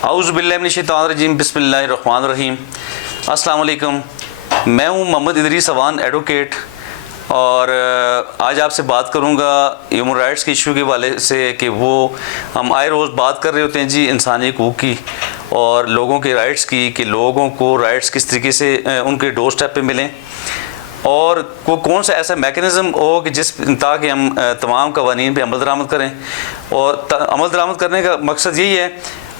औज़ु बिल्लाहि मिनश शैतानिर रजीम बिस्मिल्लाहिर रहमानिर रहीम। अस्सलाम वालेकुम। मैं हूँ मोहम्मद इदरीस अवान एडवोकेट और आज आपसे बात करूँगा ह्यूमन राइट्स के इशू के वाले से कि वो हम आए रोज़ बात कर रहे होते हैं जी इंसानी हकूक़ की और लोगों के राइट्स की, कि लोगों को राइट्स किस तरीके से उनके डोर स्टेप पे मिलें और वो कौन सा ऐसा मैकेनिज़्म हो कि जिस ताकि हम तमाम कवानीन पे अमल दरामद करें। और अमल दरामद करने का मकसद यही है,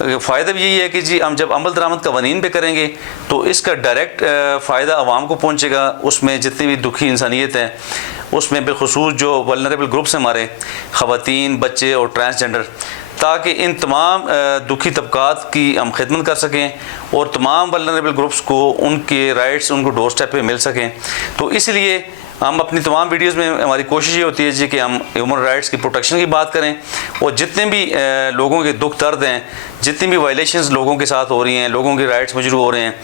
फ़ायदा भी यही है कि जी हम जब अमल दरामद कवानीन पे करेंगे तो इसका डायरेक्ट फ़ायदा आवाम को पहुँचेगा। उसमें जितनी भी दुखी इंसानियत है उसमें बिलखुसूस जो वल्नरेबल ग्रुप्स हैं हमारे, ख़वातीन, बच्चे और ट्रांसजेंडर, ताकि इन तमाम दुखी तबकात की हम खिदमत कर सकें और तमाम वल्नरेबल ग्रुप्स को उनके राइट्स उनको डोर स्टेप पे मिल सकें। तो इसलिए हम अपनी तमाम वीडियोस में हमारी कोशिश ये होती है जी कि हम ह्यूमन राइट्स की प्रोटेक्शन की बात करें और जितने भी लोगों के दुख दर्द हैं, जितनी भी वायलेशंस लोगों के साथ हो रही हैं, लोगों के राइट्स मजरू हो रहे हैं,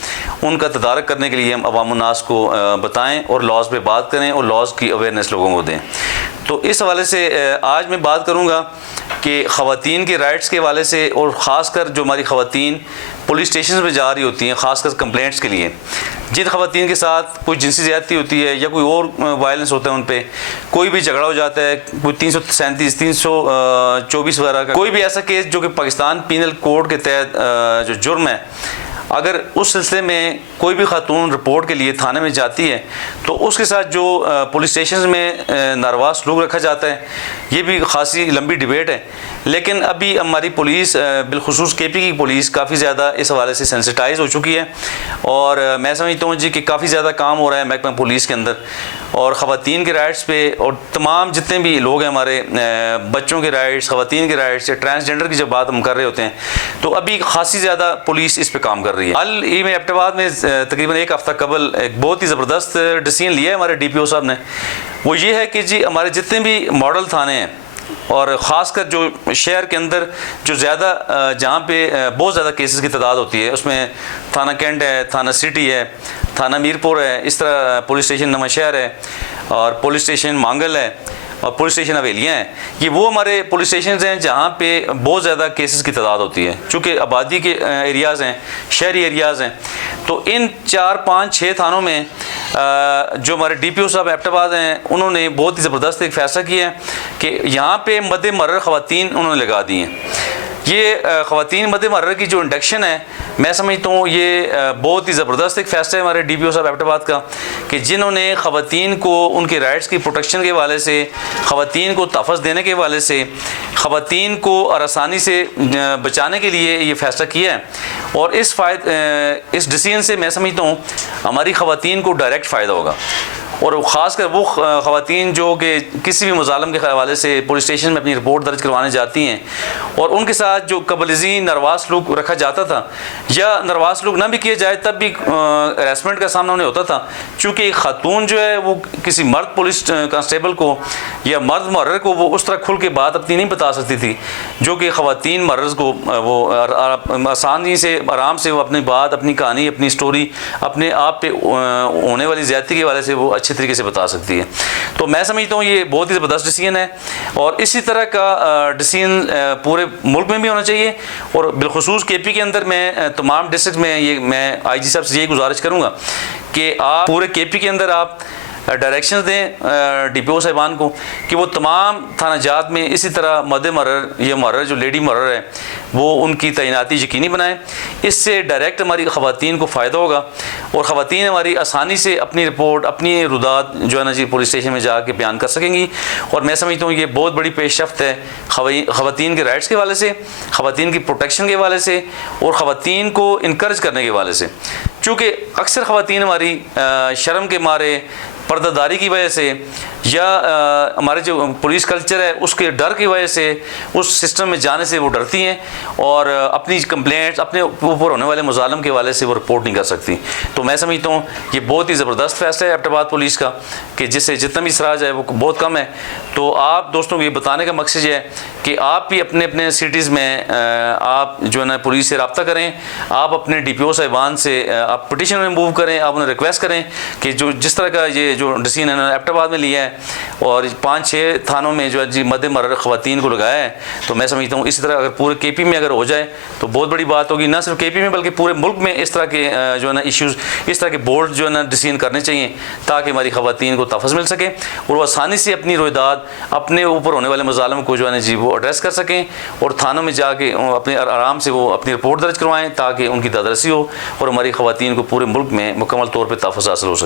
उनका तदारक करने के लिए हम अवामुन्नास को बताएं और लॉज पे बात करें और लॉज की अवेयरनेस लोगों को दें। तो इस हवाले से आज मैं बात करूँगा कि ख़वातीन के राइट्स के हवाले से, और ख़ासकर जो हमारी ख़वातीन पुलिस स्टेशन पे जा रही होती हैं ख़ासकर कंप्लेंट्स के लिए, जिन ख़वातीन के साथ कोई जिनसी ज़्यादती होती है या कोई और वायलेंस होता है, उन पे कोई भी झगड़ा हो जाता है, कोई 337, 324 वगैरह का कोई भी ऐसा केस जो कि पाकिस्तान पीनल कोड के तहत जो जुर्म है, अगर उस सिलसिले में कोई भी खातून रिपोर्ट के लिए थाने में जाती है तो उसके साथ जो पुलिस स्टेशन में नारवा सलूक रखा जाता है, ये भी खासी लंबी डिबेट है। लेकिन अभी हमारी पुलिस बिलखुसूस केपी की पुलिस काफ़ी ज़्यादा इस हवाले से सेंसिटाइज हो चुकी है और मैं समझता हूँ जी कि काफ़ी ज़्यादा काम हो रहा है महकमा पुलिस के अंदर और ख़वातीन के राइट्स पे और तमाम जितने भी लोग हैं हमारे, बच्चों के राइट्स, ख़वातीन के राइट्स या ट्रांसजेंडर की जब बात हम कर रहे होते हैं तो अभी खासी ज़्यादा पुलिस इस पर काम कर रही है। हाल ही में एबटाबाद में तकरीबन एक हफ़्ता कबल एक बहुत ही ज़बरदस्त डिसीजन लिया है हमारे DPO साहब ने। वो ये है कि जी हमारे जितने भी मॉडल थाने हैं और ख़ासकर जो शहर के अंदर जो ज़्यादा जहाँ पे बहुत ज़्यादा केसेस की तादाद होती है, उसमें थाना कैंट है, थाना सिटी है, थाना मीरपुर है, इस तरह पुलिस स्टेशन नवांशहर है और पुलिस स्टेशन मांगल है और पुलिस स्टेशन हवेलियाँ हैं। ये वो हमारे पुलिस स्टेशन हैं जहाँ पे बहुत ज़्यादा केसेस की तादाद होती है, चूँकि आबादी के एरियाज़ हैं, शहरी एरियाज़ हैं। तो इन 4, 5, 6 थानों में जो हमारे DPO साहब एबटाबाद हैं, उन्होंने बहुत ही ज़बरदस्त एक फ़ैसला किया है कि यहाँ पे मद महरर ख़वातीन उन्होंने लगा दी हैं। ये ख़वातीन मद महरर की जो इंडक्शन है, मैं समझता हूँ ये बहुत ही ज़बरदस्त एक फ़ैसला है हमारे DPO साहब एबटाबाद का कि जिन्होंने ख़वातीन को उनके राइट्स की प्रोटेक्शन के हवाले से, ख़वातीन को तहफ़्फ़ुज़ देने के हवाले से, ख़वातीन को आसानी से बचाने के लिए ये फ़ैसला किया है। और इस डिसीजन से मैं समझता हूँ हमारी ख़वातीन को डायरेक्ट फ़ायदा होगा और ख़ासकर वो ख़वातीन जो कि किसी भी मुज़ालम के हवाले से पुलिस स्टेशन में अपनी रिपोर्ट दर्ज करवाने जाती हैं और उनके साथ जो कबलजी नरवा सलूक रखा जाता था या नरवा सलूक ना भी किया जाए तब भी हरासमेंट का सामना उन्हें होता था, चूँकि एक खातून जो है वो किसी मर्द पुलिस कांस्टेबल को या मर्द महरर को वो उस तरह खुल के बात अपनी नहीं बता सकती थी, जो कि ख़वातीन महरर को वो आसानी से आराम से वो अपनी बात, अपनी कहानी, अपनी स्टोरी, अपने आप पे होने वाली ज़्यादती के हवाले से वो अच्छे तरीके से बता सकती है। तो मैं समझता हूँ ये बहुत ही ज़बरदस्त डिसीजन है और इसी तरह का डिसीजन पूरे मुल्क में भी होना चाहिए और बिलखुसूस KP के अंदर मैं तमाम डिस्ट्रिक्ट में ये मैं IG साहब से यही गुजारिश करूँगा कि आप पूरे KP के अंदर आप डायरेक्शंस दें DPO साहिबान को कि वो तमाम थाना जात में इसी तरह मद महरर या महरर जो लेडी महरर है वो उनकी तैनाती यकीनी बनाएं। इससे डायरेक्ट हमारी ख़वातीन को फ़ायदा होगा और ख़वातीन हमारी आसानी से अपनी रिपोर्ट, अपनी रुदात जो है ना जी पुलिस स्टेशन में जाके बयान कर सकेंगी। और मैं समझता हूँ ये बहुत बड़ी पेशरफ्त है ख़वातीन के राइट्स के हवाले से, ख़वातीन की प्रोटेक्शन के हवाले से और ख़वातीन को इनकरेज करने के हवाले से, चूँकि अक्सर ख़वातीन हमारी शर्म के मारे, पर्दादारी की वजह से या हमारे जो पुलिस कल्चर है उसके डर की वजह से उस सिस्टम में जाने से वो डरती हैं और अपनी कंप्लेंट्स अपने ऊपर होने वाले मुज़ालम के हवाले से वो रिपोर्ट नहीं कर सकती। तो मैं समझता हूँ ये बहुत ही ज़बरदस्त फ़ैसला है एबटाबाद पुलिस का कि जिससे जितना भी इसराज है वो बहुत कम है। तो आप दोस्तों को ये बताने का मकसद ये है कि आप भी अपने अपने सिटीज़ में आप जो है ना पुलिस से रब्ता करें, आप अपने DPO साहिबान से आप पिटीशन में मूव करें, आप उन्हें रिक्वेस्ट करें कि जो जिस तरह का ये जो डिसीजन है एबटाबाद में लिया है और 5-6 थानों में जो है जी मद महरर ख़वातीन को लगाया है, तो मैं समझता हूँ इसी तरह अगर पूरे KP में अगर हो जाए तो बहुत बड़ी बात होगी। ना सिर्फ KP में बल्कि पूरे मुल्क में इस तरह के जो है ना इश्यूज़, इस तरह के बोर्ड जो है ना डिसीजन करने चाहिए ताकि हमारी ख़वातीन को तहफ़्फ़ुज़ मिल सके और वो आसानी से अपनी रोयदाद, अपने ऊपर होने वाले मज़ालिम को जो है ना जी वो एड्रेस कर सकें और थानों में जाके अपने आराम से वो अपनी रिपोर्ट दर्ज करवाएँ ताकि उनकी दादरसी हो और हमारी ख़वातीन को पूरे मुल्क में मुकम्मल तौर पर तहफ़्फ़ुज़ हासिल हो सके।